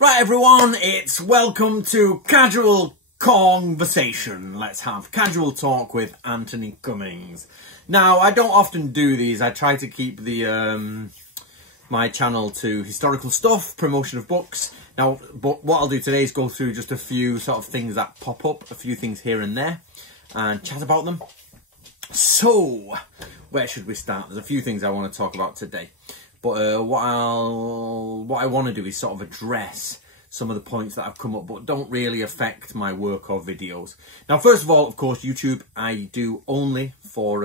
Right everyone, it's welcome to Casual Conversation. Let's have casual talk with Antony Cummins. Now, I don't often do these. I try to keep the my channel to historical stuff, promotion of books. Now, but what I'll do today is go through just a few sort of things that pop up, a few things here and there, and chat about them. So, where should we start? There's a few things I want to talk about today. But what I want to do is sort of address some of the points that have come up but don't really affect my work or videos. Now, first of all, of course, YouTube I do only for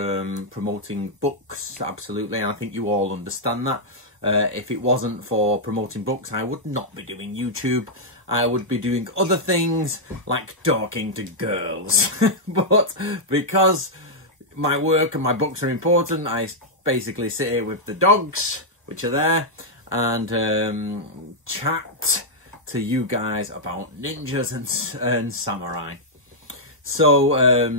promoting books, absolutely, and I think you all understand that. If it wasn't for promoting books, I would not be doing YouTube. I would be doing other things like talking to girls. But because my work and my books are important, I basically sit here with the dogs, which are there, and chat to you guys about ninjas and samurai. So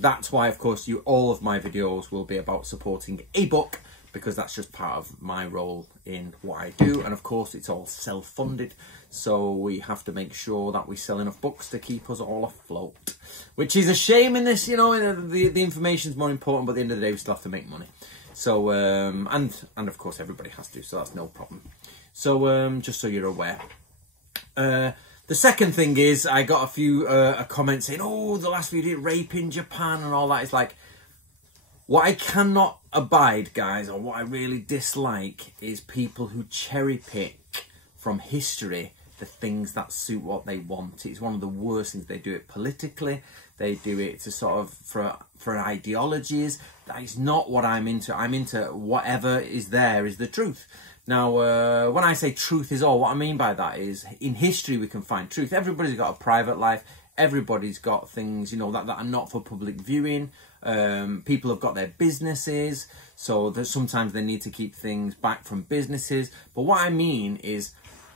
that's why, of course, all of my videos will be about supporting a book, because that's just part of my role in what I do. And of course, it's all self-funded, so we have to make sure that we sell enough books to keep us all afloat, which is a shame in this, you know. The information's more important, but at the end of the day, we still have to make money. So, and of course everybody has to, so that's no problem. So, just so you're aware. The second thing is, I got a few comments saying, oh, the last video, rape in Japan and all that. It's like, what I cannot abide, guys, or what I really dislike is people who cherry pick from history the things that suit what they want. It's one of the worst things. They do it politically. They do it to sort of for ideologies. That is not what I'm into. I'm into whatever is there is the truth. Now, when I say truth is all, what I mean by that is in history we can find truth. Everybody's got a private life. Everybody's got things, you know, that are not for public viewing. People have got their businesses, so that sometimes they need to keep things back from businesses. But what I mean is,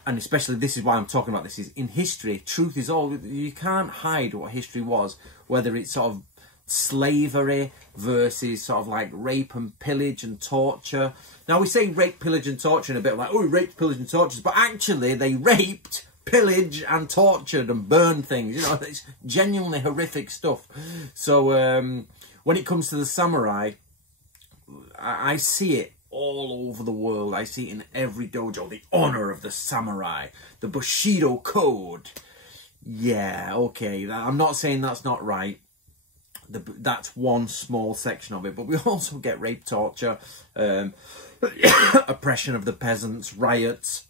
and especially this is why I'm talking about this, is in history, truth is all. You can't hide what history was, whether it's sort of slavery versus sort of like rape and pillage and torture. Now, we say rape, pillage and torture in a bit like, oh, raped, pillaged and tortured, but actually they raped, pillaged and tortured and burned things. You know, it's genuinely horrific stuff. So when it comes to the samurai, I see it all over the world. I see it in every dojo. The honor of the samurai, the Bushido code. Yeah, okay. I'm not saying that's not right. That's one small section of it. But we also get rape, torture, oppression of the peasants, riots.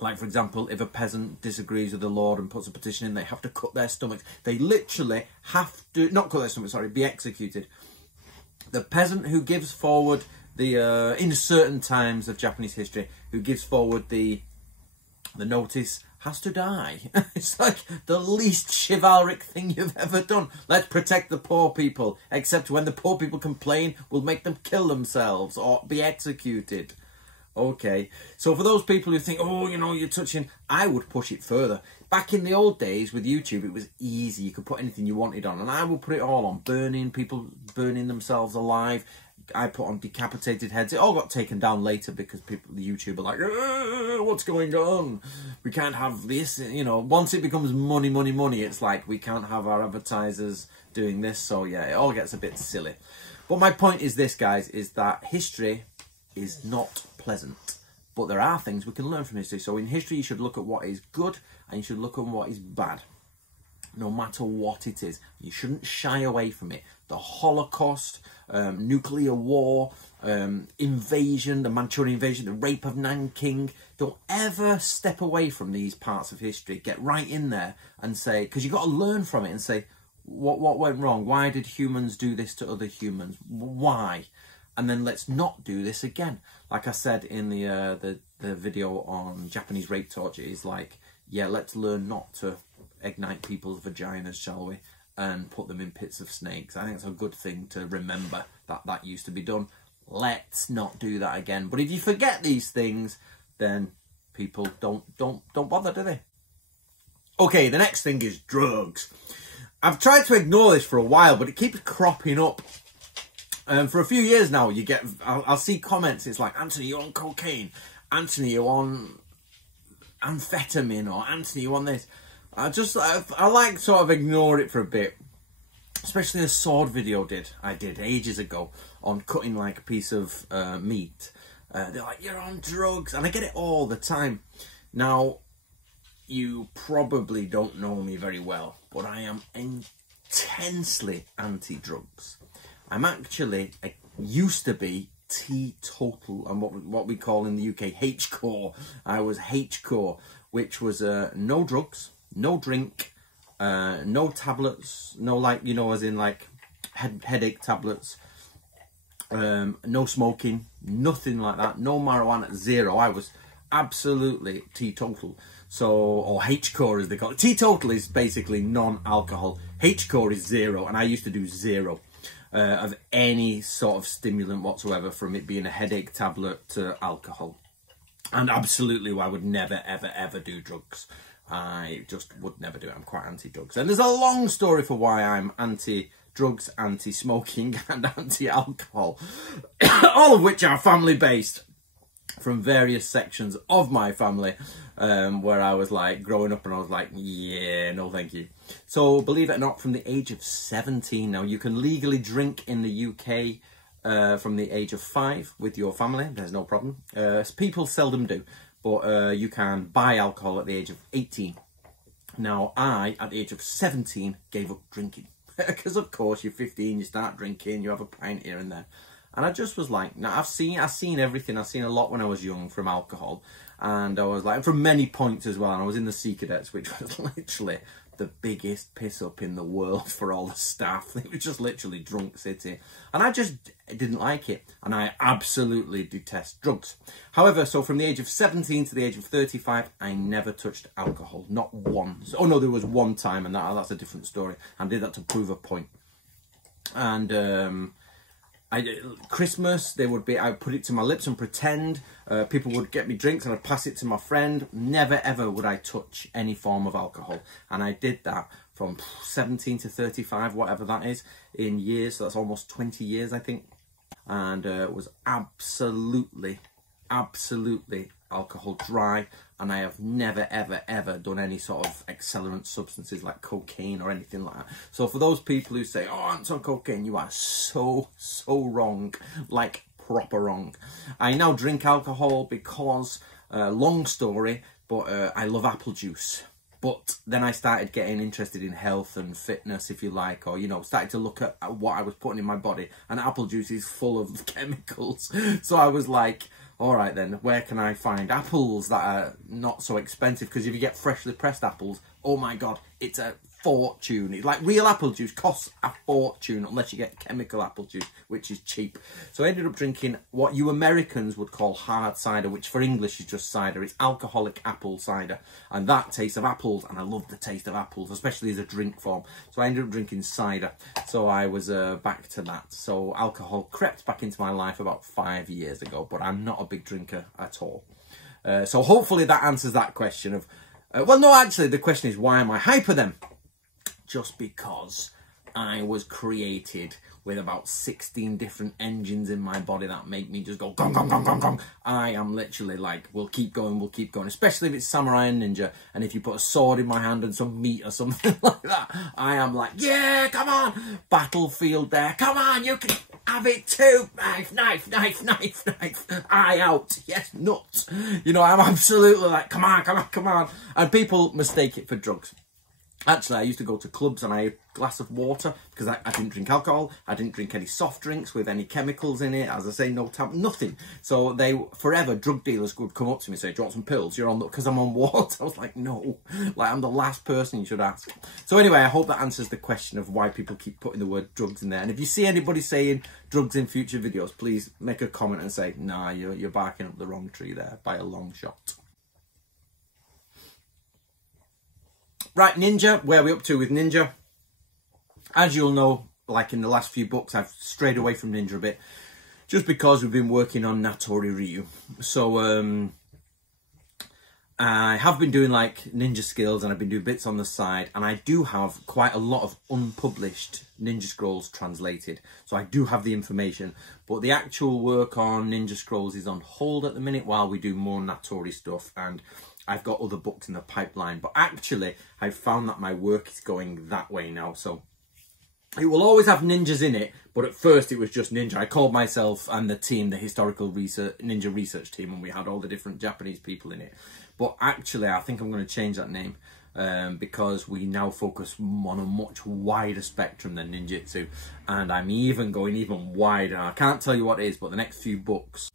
Like, for example, if a peasant disagrees with the Lord and puts a petition in, they have to cut their stomachs. They literally have to, not cut their stomachs, sorry, be executed. The peasant who gives forward the, in certain times of Japanese history, who gives forward the notice has to die. It's like the least chivalric thing you've ever done. Let's protect the poor people, except when the poor people complain, we'll make them kill themselves or be executed. Okay, so for those people who think, oh, you know, you're touching, I would push it further. Back in the old days with YouTube, it was easy. You could put anything you wanted on, and I would put it all on. Burning, people burning themselves alive. I put on decapitated heads. It all got taken down later because people, the YouTube are like, what's going on? We can't have this, you know. Once it becomes money, money, money, it's like we can't have our advertisers doing this. So yeah, it all gets a bit silly. But my point is this, guys, is that history is not pleasant, but there are things we can learn from history. So in history, you should look at what is good and you should look at what is bad, no matter what it is. You shouldn't shy away from it. The Holocaust, nuclear war, invasion, the Manchurian invasion, the rape of Nanking. Don't ever step away from these parts of history. Get right in there and say, because you've got to learn from it and say, what went wrong? Why did humans do this to other humans? Why? And then let's not do this again. Like I said in the video on Japanese rape torture, is like, yeah, let's learn not to ignite people's vaginas, shall we? And put them in pits of snakes. I think it's a good thing to remember that used to be done. Let's not do that again. But if you forget these things, then people don't bother, do they? Okay, the next thing is drugs. I've tried to ignore this for a while, but it keeps cropping up. For a few years now, I'll see comments. It's like, Antony, you're on cocaine. Antony, you're on amphetamine, or Anthony, you want this? I like sort of ignore it for a bit. Especially a sword video I did ages ago on cutting like a piece of meat. They're like, you're on drugs, and I get it all the time. Now, you probably don't know me very well, but I am intensely anti-drugs. I used to be teetotal, and what we call in the UK H-core. I was H-core, which was no drugs, no drink, no tablets, no, like, you know, as in like headache tablets, no smoking, nothing like that, no marijuana, zero. I was absolutely teetotal. So, or H-core as they call it. Teetotal is basically non-alcohol. H-core is zero, and I used to do zero of any sort of stimulant whatsoever, from it being a headache tablet to alcohol. And absolutely, I would never, ever, ever do drugs. I just would never do it. I'm quite anti-drugs. And there's a long story for why I'm anti-drugs, anti-smoking, and anti-alcohol. All of which are family-based, from various sections of my family, where I was like, growing up, and I was like, yeah, no thank you. So, believe it or not, from the age of 17, now you can legally drink in the UK from the age of 5 with your family. There's no problem. People seldom do. But you can buy alcohol at the age of 18. Now, I, at the age of 17, gave up drinking. Because, of course, you're 15, you start drinking, you have a pint here and there. And I just was like, now, I've seen everything. I've seen a lot when I was young from alcohol. And I was like, from many points as well. And I was in the Sea Cadets, which was literally the biggest piss up in the world for all the staff. It was just literally drunk city. And I just didn't like it. And I absolutely detest drugs. However, so from the age of 17 to the age of 35, I never touched alcohol. Not once. Oh no, there was one time, and that's a different story. I did that to prove a point. And Christmas, I would put it to my lips and pretend. People would get me drinks and I'd pass it to my friend. Never ever would I touch any form of alcohol. And I did that from 17 to 35, whatever that is, in years. So that's almost 20 years, I think. And it was absolutely alcohol dry. And I have never, ever, ever done any sort of accelerant substances like cocaine or anything like that. So for those people who say, oh, I'm on cocaine, you are so wrong. Like, proper wrong. I now drink alcohol because, long story, but I love apple juice. But then I started getting interested in health and fitness, if you like, or, you know, started to look at what I was putting in my body. And apple juice is full of chemicals. So I was like, all right then, where can I find apples that are not so expensive? Because if you get freshly pressed apples, oh my God, it's a fortune. It's like real apple juice costs a fortune unless you get chemical apple juice, which is cheap. So I ended up drinking what you Americans would call hard cider, which for English is just cider. It's alcoholic apple cider. And that taste of apples, and I love the taste of apples, especially as a drink form. So I ended up drinking cider. So I was back to that. So alcohol crept back into my life about 5 years ago, but I'm not a big drinker at all. So hopefully that answers that question of, well, no, actually, the question is, why am I hyper then? Just because I was created with about 16 different engines in my body that make me just go gong, gong, gong, gong, gong. I am literally like, we'll keep going, especially if it's samurai and ninja. And if you put a sword in my hand and some meat or something like that, I am like, yeah, come on, battlefield there, come on, you can have it too. Knife, knife, knife, knife, knife, eye out, yes, nuts. You know, I'm absolutely like, come on, come on, come on. And people mistake it for drugs. Actually, I used to go to clubs and I had a glass of water because I didn't drink alcohol. I didn't drink any soft drinks with any chemicals in it. As I say, no nothing. So forever, drug dealers would come up to me and say, do you want some pills? You're on, because I'm on water. I was like, no, like I'm the last person you should ask. So anyway, I hope that answers the question of why people keep putting the word drugs in there. And if you see anybody saying drugs in future videos, please make a comment and say, nah, you're barking up the wrong tree there by a long shot. Right, Ninja, where are we up to with Ninja? As you'll know, like in the last few books, I've strayed away from Ninja a bit, just because we've been working on Natori Ryu. So, I have been doing like ninja skills and I've been doing bits on the side, and I do have quite a lot of unpublished ninja scrolls translated. So I do have the information, but the actual work on ninja scrolls is on hold at the minute while we do more Natori stuff. And I've got other books in the pipeline, but actually I've found that my work is going that way now. So it will always have ninjas in it, but at first it was just ninja. I called myself and the team the historical ninja research team, and we had all the different Japanese people in it. But actually I think I'm going to change that name because we now focus on a much wider spectrum than ninjutsu, and I'm even going even wider. I can't tell you what it is, but the next few books,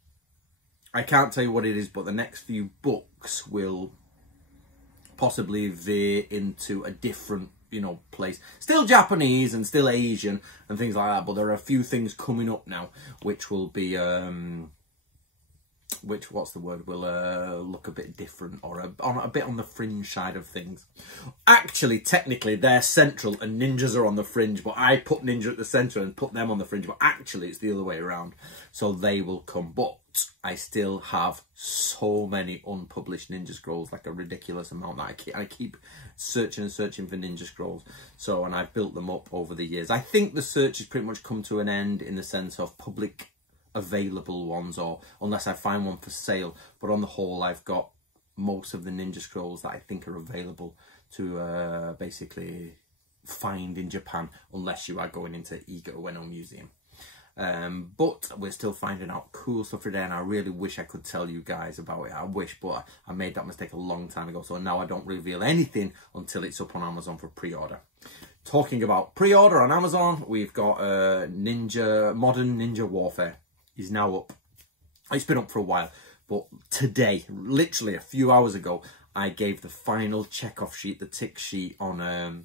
will possibly veer into a different, you know, place. Still Japanese and still Asian and things like that, but there are a few things coming up now which will be will look a bit different, or a bit on the fringe side of things. Actually, technically they're central and ninjas are on the fringe, but I put ninja at the center and put them on the fringe, but actually it's the other way around. So they will come, but I still have so many unpublished ninja scrolls, like a ridiculous amount, that I keep searching and searching for ninja scrolls. So, and I've built them up over the years. I think the search has pretty much come to an end in the sense of public available ones, or unless I find one for sale. But on the whole, I've got most of the ninja scrolls that I think are available to basically find in Japan, unless you are going into Ego Ueno Museum. But we're still finding out cool stuff today, and I really wish I could tell you guys about it. I wish, but I made that mistake a long time ago, so now I don't reveal anything until it's up on Amazon for pre-order. Talking about pre-order on Amazon, we've got Modern Ninja Warfare is now up. It's been up for a while, but today, literally a few hours ago, I gave the final check-off sheet, the tick sheet on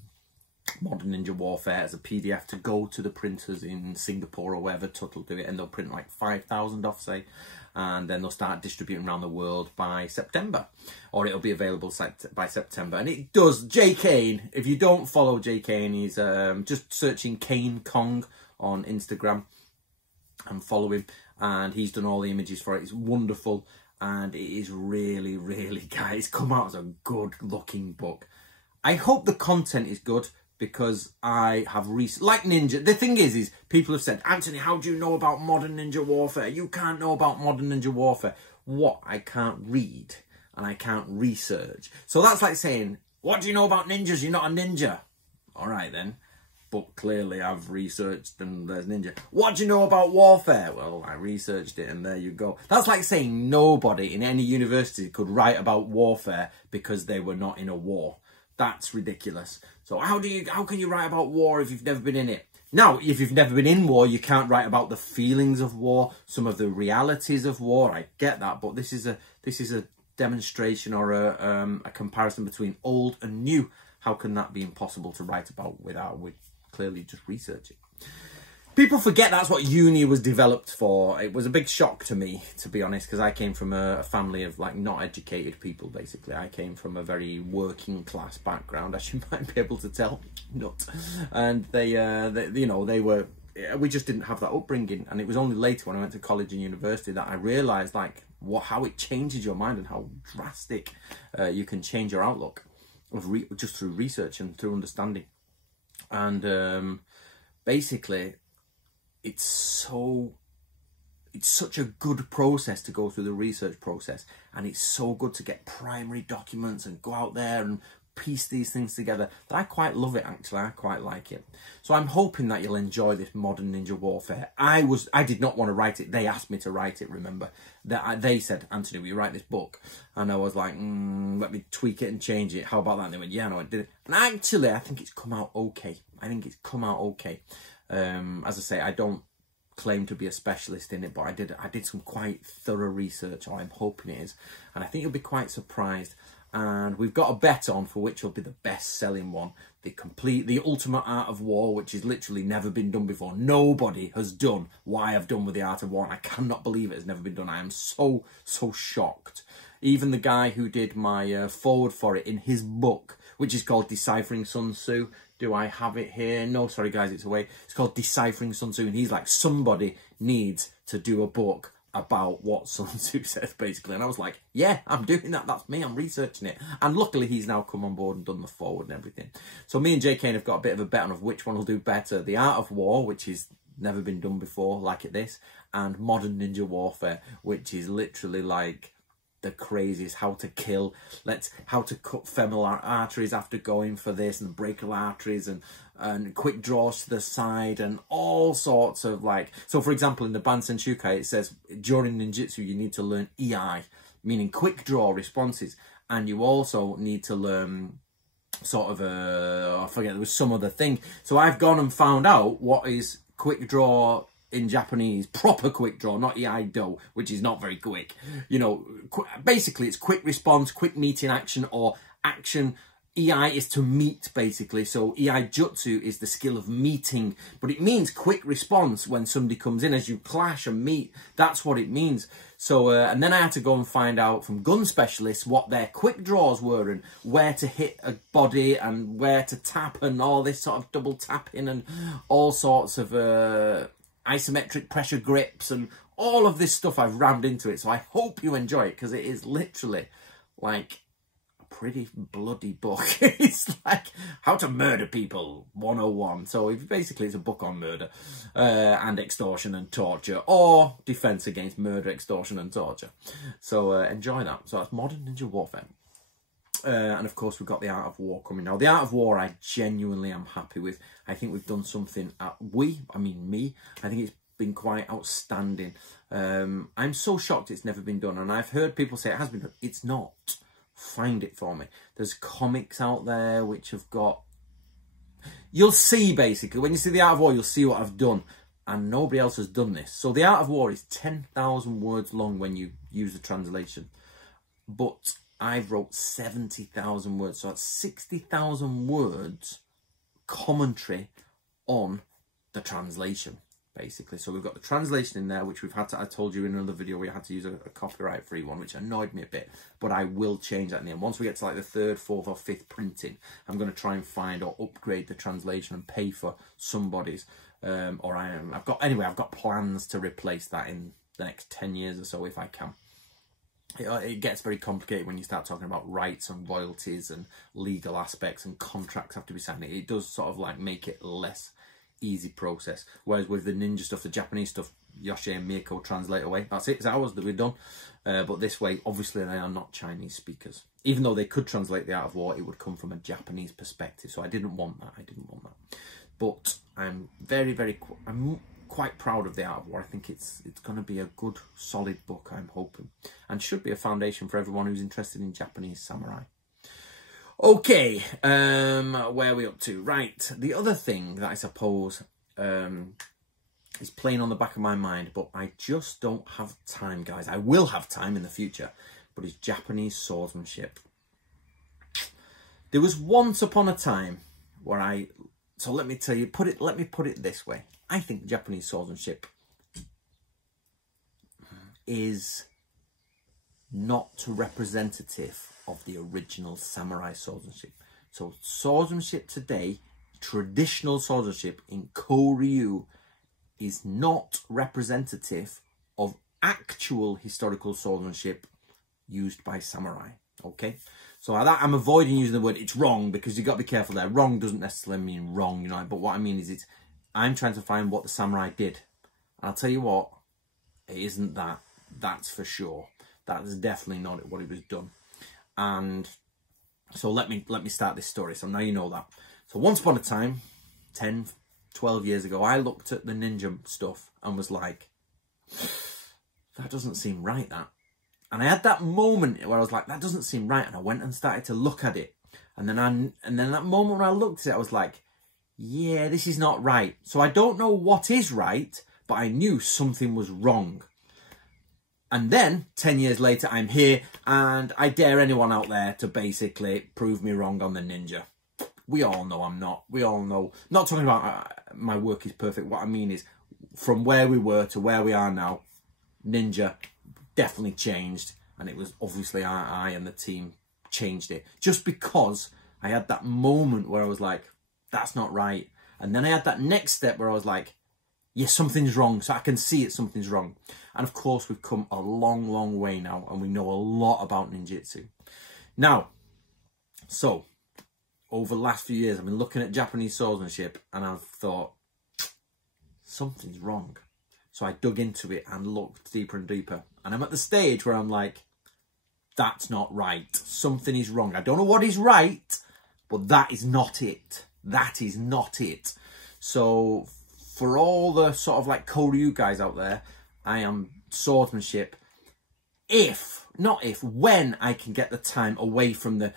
Modern Ninja Warfare as a PDF to go to the printers in Singapore or wherever Tuttle do it, and they'll print like 5,000 off, say, and then they'll start distributing around the world by September, or it'll be available by September. And it does. Jay Kane, if you don't follow Jay Kane, he's just searching Kane Kong on Instagram and follow him, and he's done all the images for it. It's wonderful, and it is really, really, guys, come out as a good looking book. I hope the content is good, because I have like Ninja. The thing is people have said, Anthony, how do you know about Modern Ninja Warfare? You can't know about Modern Ninja Warfare. What? I can't read and I can't research. So that's like saying, what do you know about ninjas? You're not a ninja. All right then. But clearly I've researched and there's ninja. What do you know about warfare? Well, I researched it and there you go. That's like saying nobody in any university could write about warfare because they were not in a war. That's ridiculous. So how can you write about war if you've never been in it? Now, if you've never been in war, you can't write about the feelings of war, some of the realities of war. I get that, but this is a demonstration or a comparison between old and new. How can that be impossible to write about without clearly just research it? People forget that's what uni was developed for. It was a big shock to me, to be honest, because I came from a family of like not educated people, basically. I came from a very working class background, as you might be able to tell. Nut. And we just didn't have that upbringing. And it was only later when I went to college and university that I realised like how it changes your mind and how drastic you can change your outlook just through research and through understanding. And basically, it's such a good process to go through the research process, and it's so good to get primary documents and go out there and piece these things together that I quite love it. Actually, I quite like it. So I'm hoping that you'll enjoy this Modern Ninja Warfare. I did not want to write it. They asked me to write it, remember. They said, Anthony, will you write this book? And I was like, let me tweak it and change it. How about that? And they went, yeah, no, I did it. And actually, I think it's come out okay. As I say, I don't claim to be a specialist in it, but I did some quite thorough research, or I'm hoping it is, and I think you'll be quite surprised. And we've got a bet on for which will be the best-selling one, the ultimate art of war, which has literally never been done before. Nobody has done what I have done with the art of war, and I cannot believe it has never been done. I am so shocked. Even the guy who did my forward for it in his book, which is called Deciphering Sun Tzu. Do I have it here? No, sorry guys, it's away. It's called Deciphering Sun Tzu, and he's like, somebody needs to do a book about what Sun Tzu says, basically. And I was like, yeah, I'm doing that. That's me. I'm researching it. And luckily, he's now come on board and done the forward and everything. So me and Jay Kane have got a bit of a bet on of which one will do better. The Art of War, which is never been done before, like this, and Modern Ninja Warfare, which is literally like the craziest. How to kill, how to cut femoral arteries after going for this, and brachial arteries, and quick draws to the side, and all sorts of like. So for example, in the Bansen Shukai, it says during ninjutsu you need to learn EI, meaning quick draw responses, and you also need to learn sort of I forget, there was some other thing. So I've gone and found out what is quick draw in Japanese, proper quick draw, not EI-do, which is not very quick. You know, basically it's quick response, quick meeting action, or action. EI is to meet, basically. So EI jutsu is the skill of meeting, but it means quick response when somebody comes in as you clash and meet. That's what it means. So, and then I had to go and find out from gun specialists what their quick draws were, and where to hit a body, and where to tap, and all this sort of double tapping, and all sorts of isometric pressure grips, and all of this stuff I've rammed into it. So I hope you enjoy it, because it is literally like pretty bloody book. It's like How to Murder People 101. So basically it's a book on murder and extortion and torture, or defense against murder, extortion and torture. So enjoy that. So that's Modern Ninja Warfare. And of course we've got The Art of War coming now. The Art of War I genuinely am happy with. I think we've done something, I think it's been quite outstanding. I'm so shocked it's never been done, and I've heard people say it has been done. It's not. Find it for me. There's comics out there which have got, you'll see basically, when you see The Art of War, you'll see what I've done, and nobody else has done this. So The Art of War is 10,000 words long when you use the translation, but I've wrote 70,000 words, so that's 60,000 words commentary on the translation, basically. So we've got the translation in there, which we've had to, I told you in another video, we had to use a copyright-free one, which annoyed me a bit, but I will change that in the end. Once we get to like the 3rd, 4th or 5th printing, I'm going to try and find or upgrade the translation and pay for somebody's, I've got plans to replace that in the next 10 years or so if I can. It gets very complicated when you start talking about rights and royalties and legal aspects, and contracts have to be signed. It does sort of like make it less easy process. Whereas with the ninja stuff, the Japanese stuff, Yoshi and Miyako translate away. That's it. It's ours that we've done. But this way, obviously, they are not Chinese speakers. Even though they could translate The Art of War, it would come from a Japanese perspective. So I didn't want that. But I'm I'm quite proud of The Art of War. I think it's going to be a good, solid book, I'm hoping, and should be a foundation for everyone who's interested in Japanese samurai. Okay, where are we up to? Right, the other thing that I suppose is playing on the back of my mind, but I just don't have time, guys. I will have time in the future, but it's Japanese swordsmanship. There was once upon a time where so let me tell you, let me put it this way. I think Japanese swordsmanship is not representative of the original samurai swordsmanship. So swordsmanship today, traditional swordsmanship in Koryu, is not representative of actual historical swordsmanship used by samurai. Okay, so that I'm avoiding using the word "it's wrong" because you've got to be careful there. Wrong doesn't necessarily mean wrong, you know. But what I mean is, I'm trying to find what the samurai did, and I'll tell you what, it isn't that. That's for sure. That is definitely not what it was done. And so let me start this story. So now you know that. So once upon a time, 10, 12 years ago, I looked at the ninja stuff and was like, that doesn't seem right, that. And I had that moment where I was like, that doesn't seem right. And I went and started to look at it. And then that moment when I looked at it, I was like, yeah, this is not right. So I don't know what is right, but I knew something was wrong. And then 10 years later, I'm here, and I dare anyone out there to basically prove me wrong on the ninja. We all know I'm not. We all know. Not talking about my work is perfect. What I mean is, from where we were to where we are now, ninja definitely changed. And it was obviously I and the team changed it. Just because I had that moment where I was like, that's not right. And then I had that next step where I was like, yeah, something's wrong. So I can see it, something's wrong. And of course, we've come a long, long way now, and we know a lot about ninjutsu. Now, so over the last few years, I've been looking at Japanese swordsmanship, and I've thought, something's wrong. So I dug into it and looked deeper and deeper. And I'm at the stage where I'm like, that's not right. Something is wrong. I don't know what is right, but that is not it. That is not it. So for all the sort of like Koryu guys out there, I am swordsmanship. When I can get the time away from the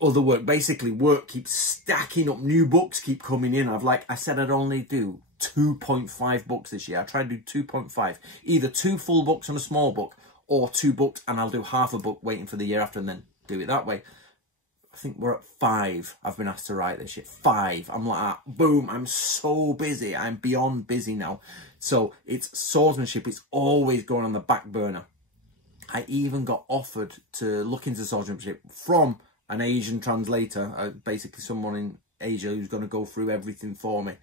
other work. Basically, work keeps stacking up, new books keep coming in. I said I'd only do 2.5 books this year. I try to do 2.5. Either 2 full books and a small book, or 2 books and I'll do half a book waiting for the year after and then do it that way. I think we're at 5 I've been asked to write this year. 5. I'm like, boom, I'm so busy. I'm beyond busy now. So it's swordsmanship. It's always going on the back burner. I even got offered to look into swordsmanship from an Asian translator, basically someone in Asia who's going to go through everything for me.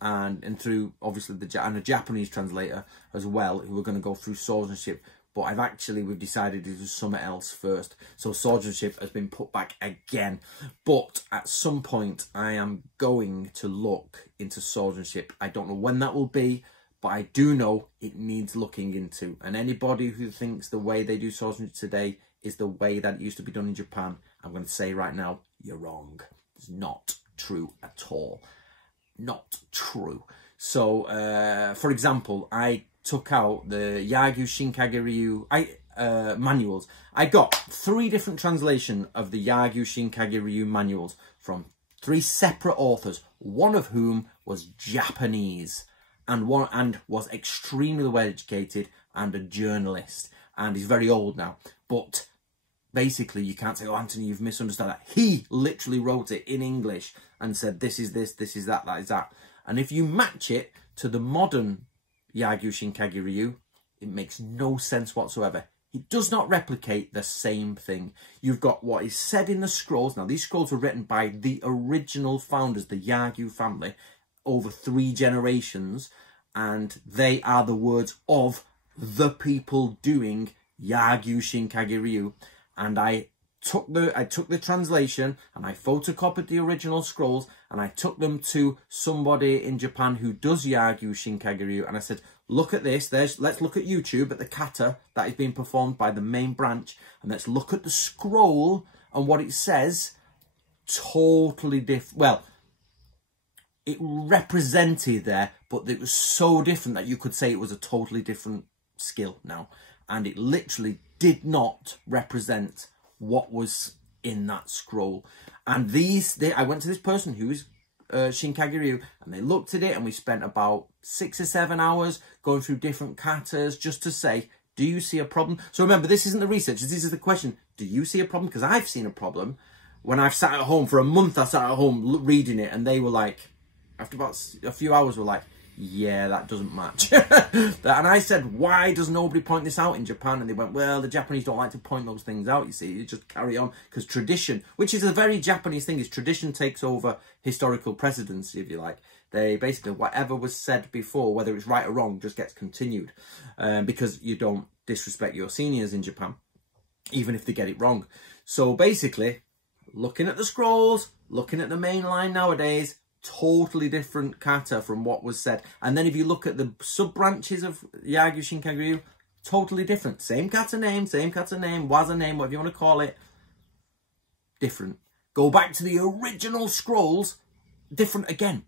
And through, obviously, a Japanese translator as well, who are going to go through swordsmanship. But we've decided to do something else first. So swordsmanship has been put back again. But at some point, I am going to look into swordsmanship. I don't know when that will be, but I do know it needs looking into. And anybody who thinks the way they do swordsmanship today is the way that it used to be done in Japan, I'm going to say right now, you're wrong. It's not true at all. Not true. So, for example, I took out the Yagyu Shinkage Ryu manuals. I got 3 different translations of the Yagyu Shinkage Ryu manuals from 3 separate authors, one of whom was Japanese and was extremely well educated and a journalist, and he's very old now. But basically, you can't say, oh, Anthony, you've misunderstood that. He literally wrote it in English and said, this is this, this is that, that is that. And if you match it to the modern Yagyu Shinkage Ryu, it makes no sense whatsoever. It does not replicate the same thing. You've got what is said in the scrolls. Now, these scrolls were written by the original founders, the Yagyu family, over 3 generations. And they are the words of the people doing Yagyu Shinkage Ryu. And I took the translation and I photocopied the original scrolls and I took them to somebody in Japan who does Yagyu Shinkage Ryu, and I said, look at this, let's look at YouTube at the kata that is being performed by the main branch, and let's look at the scroll and what it says. Totally different. Well, it represented there, but it was so different that you could say it was a totally different skill now. And it literally did not represent what was in that scroll. And I went to this person who's Shinkage Ryu, and they looked at it, and we spent about 6 or 7 hours going through different katas just to say, do you see a problem? So remember, this isn't the research, this is the question. Do you see a problem? Because I've seen a problem. When I've sat at home for a month, I sat at home reading it, and they were like, after about a few hours, were like, yeah, that doesn't match. And I said, why does nobody point this out in Japan? And they went, well, the Japanese don't like to point those things out, you see. You just carry on, because tradition, which is a very Japanese thing, is tradition takes over historical precedence, if you like. They basically, whatever was said before, whether it's right or wrong, just gets continued. Because you don't disrespect your seniors in Japan, even if they get it wrong. So basically, looking at the scrolls, looking at the main line nowadays, totally different kata from what was said. And then if you look at the sub-branches of Yagyu Shinkage Ryu, totally different. Same kata name, waza name, whatever you want to call it. Different. Go back to the original scrolls, different again.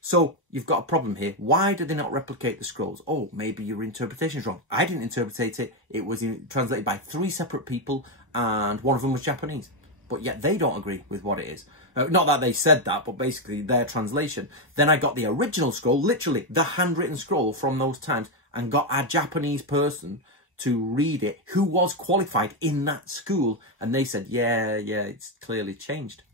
So you've got a problem here. Why do they not replicate the scrolls? Oh, maybe your interpretation is wrong. I didn't interpret it. It was translated by 3 separate people, and one of them was Japanese. But yet they don't agree with what it is. Not that they said that, but basically their translation. Then I got the original scroll, literally the handwritten scroll from those times, and got a Japanese person to read it who was qualified in that school. And they said, yeah, it's clearly changed.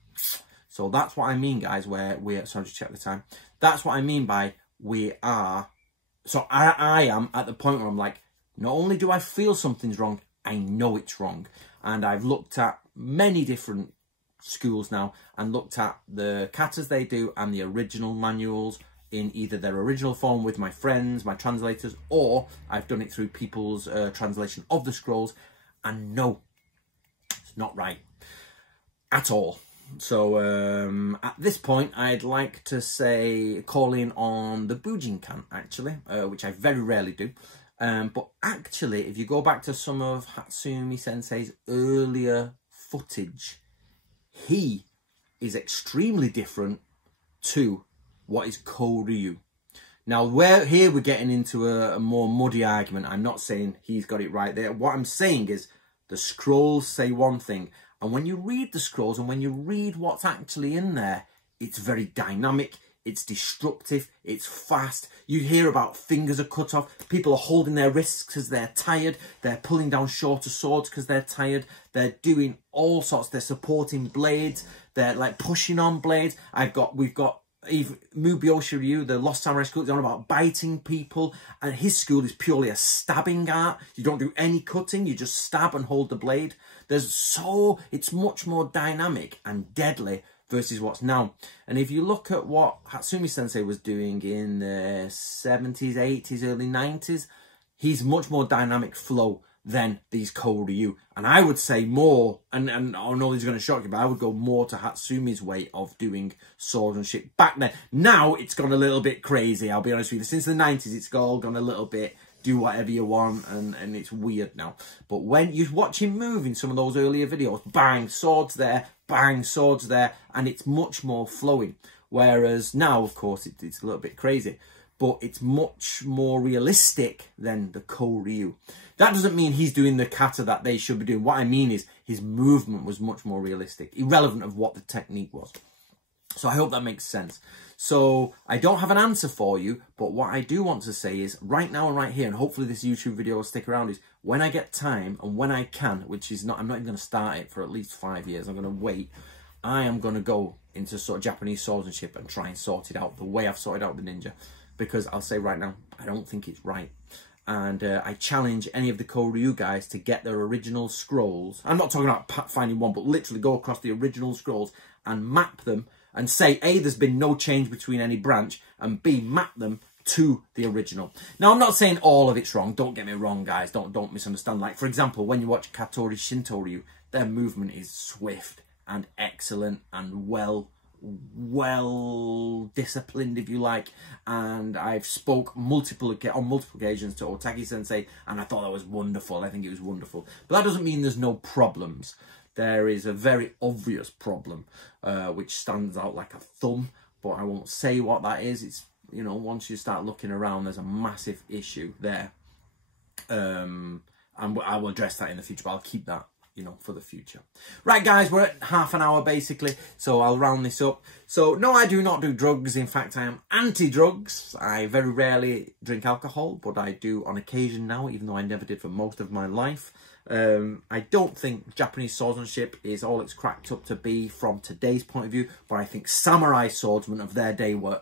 So that's what I mean, guys, where we're, sorry, just check the time. That's what I mean by we are. So I am at the point where I'm like, not only do I feel something's wrong, I know it's wrong. And I've looked at many different schools now and looked at the katas they do and the original manuals in either their original form with my friends, my translators, or I've done it through people's translation of the scrolls, and no, it's not right at all. So at this point, I'd like to say call in on the Bujinkan, actually, which I very rarely do. But actually, if you go back to some of Hatsumi Sensei's earlier footage, he is extremely different to what is Koryu. Now, here we're getting into a more muddy argument. I'm not saying he's got it right there. What I'm saying is the scrolls say one thing. And when you read the scrolls and when you read what's actually in there, it's very dynamic. It's destructive. It's fast. You hear about fingers are cut off. People are holding their wrists because they're tired. They're pulling down shorter swords because they're tired. They're doing all sorts. They're supporting blades. They're like pushing on blades. We've got even Mubyoshi Ryu, the Lost Samurai school, is on about biting people, and his school is purely a stabbing art. You don't do any cutting, you just stab and hold the blade. It's much more dynamic and deadly versus what's now. And if you look at what Hatsumi Sensei was doing in the 70s, 80s, early 90s, he's much more dynamic flow than these Koryu. And I would say more, and I know this is going to shock you, but I would go more to Hatsumi's way of doing swordsmanship back then. Now it's gone a little bit crazy, I'll be honest with you. Since the 90s, it's all gone a little bit, do whatever you want, and it's weird now. But when you watch him move in some of those earlier videos, bang, swords there, bang, swords there, and it's much more flowing. Whereas now, of course, it's a little bit crazy, but it's much more realistic than the Koryu. That doesn't mean he's doing the kata that they should be doing. What I mean is his movement was much more realistic, irrelevant of what the technique was. So I hope that makes sense. So I don't have an answer for you, but what I do want to say is right now and right here, and hopefully this YouTube video will stick around, is when I get time and when I can, which is not, I'm not even going to start it for at least 5 years. I'm going to wait. I am going to go into sort of Japanese swordsmanship and try and sort it out the way I've sorted out the ninja. Because I'll say right now, I don't think it's right. And I challenge any of the Koryu guys to get their original scrolls. I'm not talking about finding one, but literally go across the original scrolls and map them and say, A, there's been no change between any branch, and B, map them to the original. Now, I'm not saying all of it's wrong. Don't get me wrong, guys. Don't misunderstand. Like, for example, when you watch Katori Shintoryu, their movement is swift and excellent and well disciplined, if you like. And I've spoke on multiple occasions to Otaki Sensei, and I thought that was wonderful. I think it was wonderful. But that doesn't mean there's no problems. There is a very obvious problem, which stands out like a thumb, but I won't say what that is. It's, you know, once you start looking around, there's a massive issue there. And I will address that in the future, but I'll keep that, you know, for the future. Right, guys, we're at half an hour, basically, so I'll round this up. So, no, I do not do drugs. In fact, I am anti-drugs. I very rarely drink alcohol, but I do on occasion now, even though I never did for most of my life. I don't think Japanese swordsmanship is all it's cracked up to be from today's point of view, but I think samurai swordsmen of their day were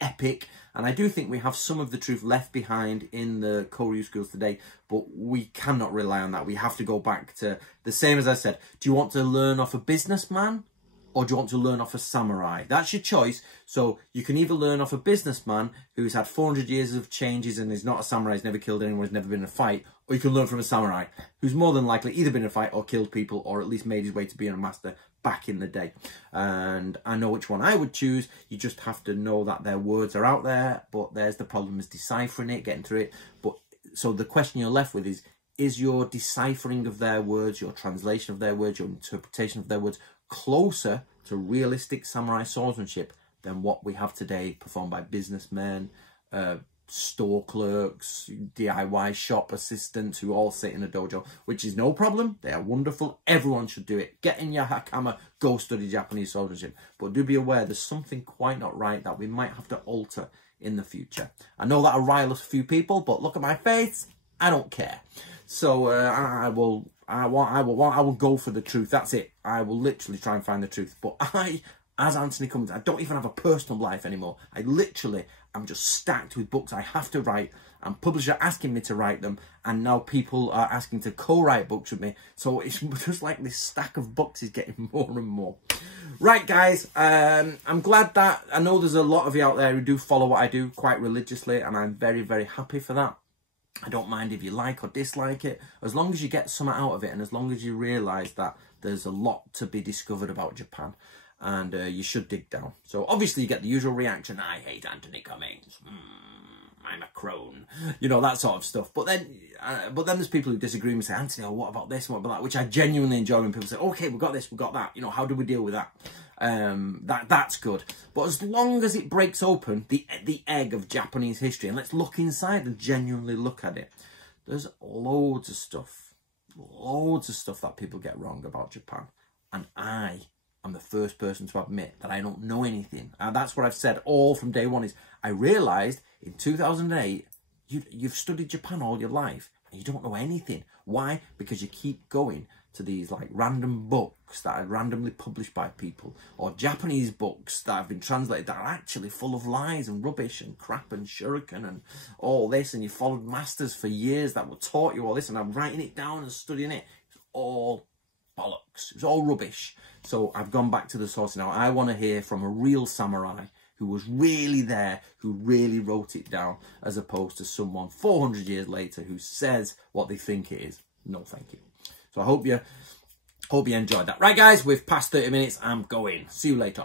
epic, and I do think we have some of the truth left behind in the Koryu schools today, but we cannot rely on that. We have to go back to the same as I said. Do you want to learn off a businessman, or do you want to learn off a samurai? That's your choice. So you can either learn off a businessman who's had 400 years of changes and is not a samurai, has never killed anyone, has never been in a fight, or you can learn from a samurai who's more than likely either been in a fight or killed people, or at least made his way to being a master back in the day. And I know which one I would choose. You just have to know that their words are out there, but there's the problem is deciphering it, getting through it. But so the question you're left with is your deciphering of their words, your translation of their words, your interpretation of their words closer to realistic samurai swordsmanship than what we have today, performed by businessmen, store clerks, DIY shop assistants who all sit in a dojo, which is no problem. They are wonderful. Everyone should do it. Get in your hakama, go study Japanese swordsmanship. But do be aware there's something quite not right that we might have to alter in the future. I know that'll rile a few people, but look at my face. I don't care. So I will go for the truth. That's it. I will literally try and find the truth. But as Antony Cummins, I don't even have a personal life anymore. I literally am just stacked with books I have to write, and publishers are asking me to write them, and now people are asking to co-write books with me. So it's just like this stack of books is getting more and more. Right, guys, I'm glad that, I know there's a lot of you out there who do follow what I do quite religiously, and I'm very, very happy for that. I don't mind if you like or dislike it, as long as you get something out of it, and as long as you realise that there's a lot to be discovered about Japan, and you should dig down. So obviously you get the usual reaction, I hate Antony Cummins. I'm a crone, you know, that sort of stuff. But then there's people who disagree and say, Anthony, oh, what about this, what about that, which I genuinely enjoy when people say, okay, we've got this, we've got that, you know, how do we deal with that? That's good. But as long as it breaks open the egg of Japanese history, and let's look inside and genuinely look at it, there's loads of stuff that people get wrong about Japan, and I am the first person to admit that I don't know anything. And that's what I've said all from day one, is I realised in 2008, you've studied Japan all your life and you don't know anything. Why? Because you keep going to these like random books that are randomly published by people, or Japanese books that have been translated that are actually full of lies and rubbish and crap and shuriken and all this, and you followed masters for years that were taught you all this, and I'm writing it down and studying it. It's all bollocks. It's all rubbish. So I've gone back to the source now. I want to hear from a real samurai who was really there, who really wrote it down, as opposed to someone 400 years later who says what they think it is. No, thank you. So I hope you enjoyed that. Right, guys, we've passed 30 minutes. I'm going. See you later.